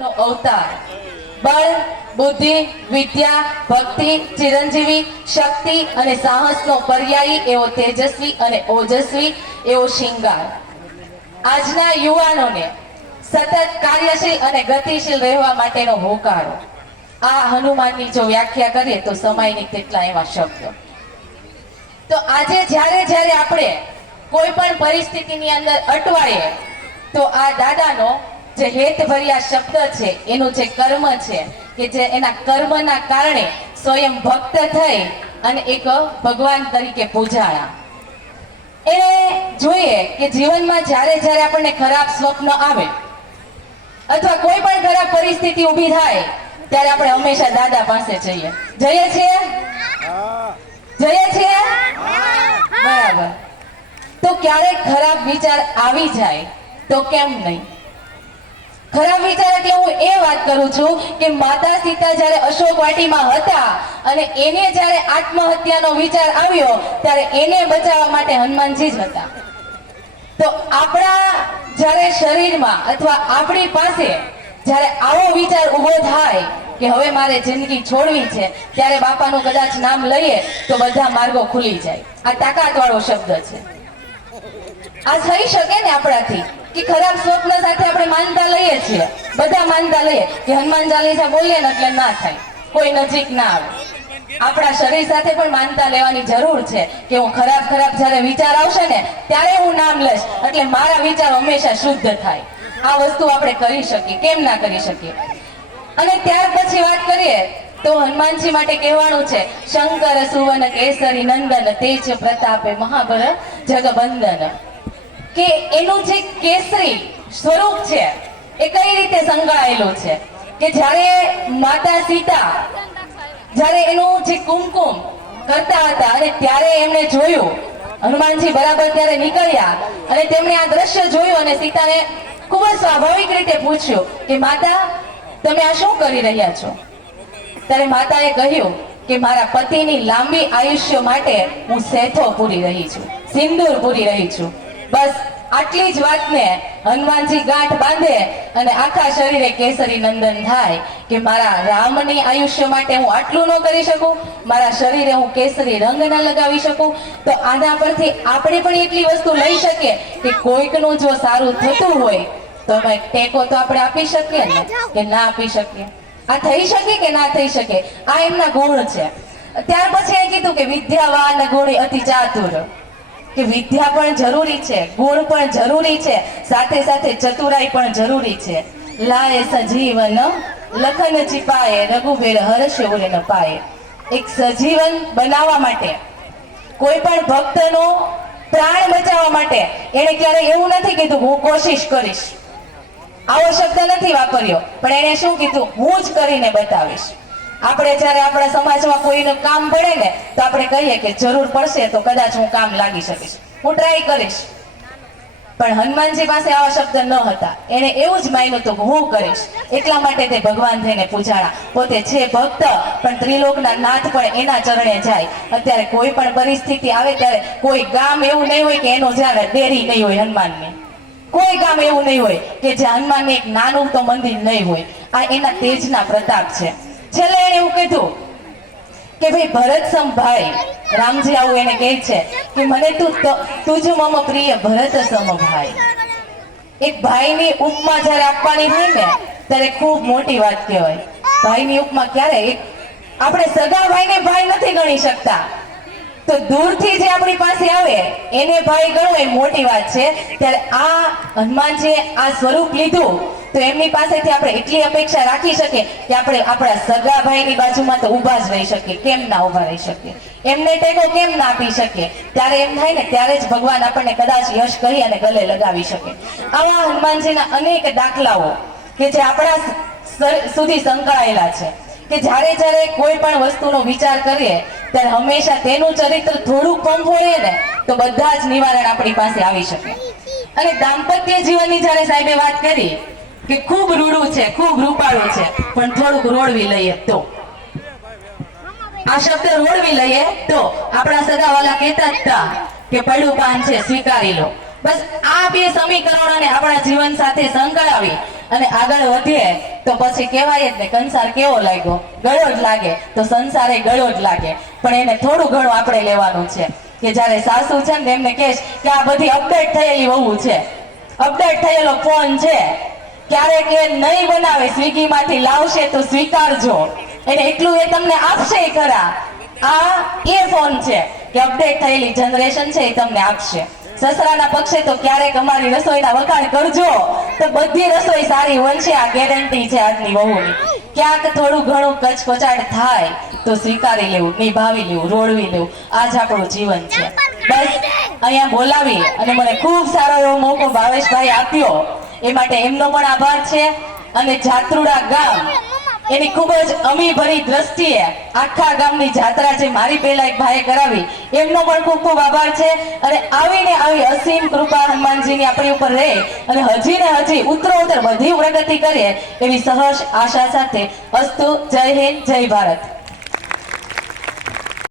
અવતાર. બળ, બુદ્ધિ, વિદ્યા, ભક્તિ, ચિરંજીવી, શક્તિ અને સાહસનો પર્યાયી એવો તેજસ્વી અને ઓજસ્વી એવો શિંગાર. આજના યુવાનોને સતત કાર્યશીલ અને ગતિશીલ રહેવા માટેનો હોકારો. આ હનુમાનની જો વ્યાખ્યા કરીએ તો સમયની કેટલા એવા શબ્દો. તો આજે જ્યારે જ્યારે આપણે કોઈ પણ પરિસ્થિતિની અંદર અટવાઈએ, તો આ દાદાનો જે હેતભર્યા શબ્દ છે, એનું જે કર્મ છે, કે જે એના કર્મના કારણે સ્વયં ભક્ત થઈ અને એક ભગવાન તરીકે પૂજાણા. એને જોઈએ કે જીવનમાં જ્યારે જ્યારે આપણને ખરાબ સ્વપ્ન આવે, અથવા કોઈ પણ ખરાબ પરિસ્થિતિ ઊભી થાય, ત્યારે આપણે હંમેશા દાદા પાસે જઈએ. જઈએ છીએ? જઈએ છીએ? બરાબર. તો ક્યારેક ખરાબ વિચાર આવી જાય, તો કેમ નહીં? ખરાબ વિચાર એટલે હું એ વાત કરું છું કે માતા સીતા જ્યારે અશોક વાટીમાં હતા અને એને જ્યારે આત્મહત્યાનો વિચાર આવ્યો, ત્યારે એને બચાવવા માટે હનુમાનજી જ હતા. તો આપણા જ્યારે શરીરમાં અથવા આપણી પાસે જ્યારે આવો વિચાર ઊભો થાય કે હવે મારે જિંદગી છોડવી છે, ત્યારે બાપાનું કદાચ નામ લઈએ તો બધા માર્ગો ખુલી જાય. આ તાકાત વાળો શબ્દ છે. આ થઈ શકે ને આપણાથી? કે ખરાબ સ્વપ્ન સાથે આપણે માનતા લઈએ છીએ. બધા માનતા લઈએ કે હનુમાન ચાલીસા બોલીએ ને એટલે ના થાય. કોઈ નજીક ના આવે. આપણા શરીર સાથે પણ માનતા લેવાની જરૂર છે કે હું ખરાબ ખરાબ જ્યારે વિચાર આવશે ને, ત્યારે હું નામ લઈશ. એટલે મારા વિચાર હંમેશા શુદ્ધ થાય. આ વસ્તુ આપણે કરી શકીએ. કેમ ના કરી શકીએ? અને ત્યાર પછી વાત કરીએ તો હનુમાનજી માટે કહેવાનું છે, શંકર સુવન કેસરી, નંદન, તેજ, પ્રતાપે મહાબળ જગબંદન કે એનું જે કેસરી સ્વરૂપ છે, એ કઈ રીતે સંકળાયેલું છે? કે જ્યારે માતા સીતા, જ્યારે એનું જે કુમકુમ કરતા હતા અને ત્યારે એમણે જોયું, હનુમાનજી બરાબર ત્યારે નીકળ્યા અને તેમણે આ દ્રશ્ય જોયું અને સીતાને ખૂબ જ સ્વાભાવિક રીતે પૂછ્યું કે, માતા, તમે આ શું કરી રહ્યા છો? ત્યારે માતાએ કહ્યું કે, મારા પતિની લાંબી આયુષ્ય માટે હું સેથો પૂરી રહી છું, સિંદૂર પૂરી રહી છું. બસ આટલી જ વાતને હનુમાનજી ગાંઠ બાંધે અને આખા શરીરે કેસરી નંદન થાય કે મારા રામની આયુષ્ય માટે હું આટલું ન કરી શકું, મારા શરીરે હું કેસરી રંગ ન લગાવી શકું, તો આના પરથી આપણે પણ એટલી વસ્તુ લઈ શકીએ કે કોઈકનું જો સારું થતું હોય, તો અમે ટેકો તો આપણે આપી શકીએ ને, કે ના આપી શકીએ. આ થઈ શકે કે ના થઈ શકે? આ એમના ગુણ છે. ત્યાર પછી એ કીધું કે વિદ્યાવાન ગુણી અતિ ચાતુર કે વિદ્યા પણ જરૂરી છે, ગુણ પણ જરૂરી છે, સાથે સાથે ચતુરાઈ પણ જરૂરી છે. લાય સજીવન, લખન ચિપાય રઘુબેર હર્ષ ઉરે ન પાય એક સજીવન બનાવવા માટે, કોઈ પણ ભક્તનો પ્રાણ બચાવવા માટે એને ક્યારે એવું નથી કીધું, હું કોશિશ કરીશ. આવો શબ્દ નથી વાપર્યો, પણ એને શું કીધું? હું જ કરીને બતાવીશ. આપણે જ્યારે આપણા સમાજમાં કોઈનું કામ પડે ને, તો આપણે કહીએ કે જરૂર પડશે તો કદાચ હું કામ લાગી શકીશ. હું ટ્રાય કરીશ. પણ હનુમાનજી પાસે આવા શબ્દ ન હતા. એને એવું જ માન્યું હતું હું કરીશ. એટલા માટે તે ભગવાન થઈને પૂજાણા. પોતે છે ભક્ત, પણ ત્રિલોકના નાથ પણ એના ચરણે જાય. અત્યારે કોઈ પણ પરિસ્થિતિ આવે ત્યારે કોઈ ગામ એવું નહીં હોય કે એનો જ્યારે દેરી નહીં હોય હનુમાનને. કોઈ ગામ એવું નહીં હોય કે જે હનુમાનને એક નાનું તો મંદિર નહીં હોય. આ એના તેજના પ્રતાપ છે. છેલ્લે એને એવું કીધું કે ભાઈ ભરત સંભાઈ, રામજી આવું એને કહે છે કે મને તું તું જ મમ પ્રિય ભરત સમ એક ભાઈની ઉપમા જ્યારે આપવાની હોય ને, ત્યારે ખૂબ મોટી વાત કહેવાય. ભાઈની ઉપમા ક્યારે? આપણે સગા ભાઈને ભાઈ નથી ગણી શકતા. તો દૂરથી જે આપણી પાસે આવે, એને ભાઈ ગણો એ મોટી વાત છે. ત્યારે આ હનુમાનજીએ આ સ્વરૂપ લીધું તો એમની પાસેથી આપણે એટલી અપેક્ષા રાખી શકીએ કે આપણે આપણા સગા ભાઈની બાજુમાં તો ઊભા જ રહી શકીએ, કેમ ના ઊભા રહી શકીએ? એમને ટેકો કેમ ના આપી શકીએ? ત્યારે એમ થાય ને, ત્યારે જ ભગવાન આપણને કદાચ યશ કહી અને ગલે લગાવી શકે. આવા હનુમાનજીના અનેક દાખલાઓ કે જે આપણા સુધી સંકળાયેલા છે, કે જ્યારે જ્યારે કોઈ પણ વસ્તુનો વિચાર કરીએ, ત્યારે હંમેશા તેનું ચરિત્ર થોડુંક પંપોળે ને, તો બધા જ નિવારણ આપણી પાસે આવી શકે. અને દાંપત્ય જીવનની જ્યારે સાહેબે વાત કરી કે ખૂબ રૂડું છે, ખૂબ રૂપાળું છે, પણ થોડુંક રોડવી લઈએ તો. આ શબ્દ રોડવી લઈએ તો આપણા સગાવાલા કહેતા હતા કે પડ્યું પાન છે, સ્વીકારી લો. બસ આ બે સમીકરણોને આપણા જીવન સાથે સંકળાવી અને આગળ વધીએ તો પછી કહેવાય જ ને કંસાર કેવો લાગ્યો? ગળો જ લાગે. તો સંસારે ગળો જ લાગે. પણ એને થોડું ઘણું આપણે લેવાનું છે. કે જ્યારે સાસુ છે ને, એમને કહેશ કે આ બધી અપડેટ થયેલી વહુ છે. અપડેટ થયેલો ફોન છે. ક્યારેક એ નહીં બનાવે સ્વિગી માંથી લાવશે તો સ્વીકારજો. એને એટલું એ તમને આપશે ખરા. આ એ ફોન છે કે અપડેટ થયેલી જનરેશન છે એ તમને આપશે. સસરાના પક્ષે તો ક્યારેક અમારી રસોઈના વખાણ કરજો, તો બધી રસોઈ સારી બનશે આ ગેરંટી છે આજની વહુની. ક્યાંક થોડું ઘણું કચકચાટ થાય, તો સ્વીકારી લેવું, નિભાવી લેવું રોડવી લેવું. આ જ આપણું જીવન છે. બસ, અહીંયા બોલાવી અને મને ખૂબ સારો એવો મોકો ભાવેશભાઈ આપ્યો. એ માટે એમનો પણ આભાર છે. અને જાત્રુડા ગામ, એની ખૂબ જ અમી ભરી દ્રષ્ટિએ આખા ગામની જાત્રા જે મારી પહેલા એક ભાઈએ કરાવી, એમનો પણ ખૂબ ખૂબ આભાર છે. અને આવીને આવી અસીમ કૃપા હનુમાનજીની આપણી ઉપર રહે અને હજી ને હજી ઉત્તરોત્તર બધી પ્રગતિ કરીએ એવી સહર્ષ આશા સાથે અસ્તુ, જય હિન્દ, જય ભારત.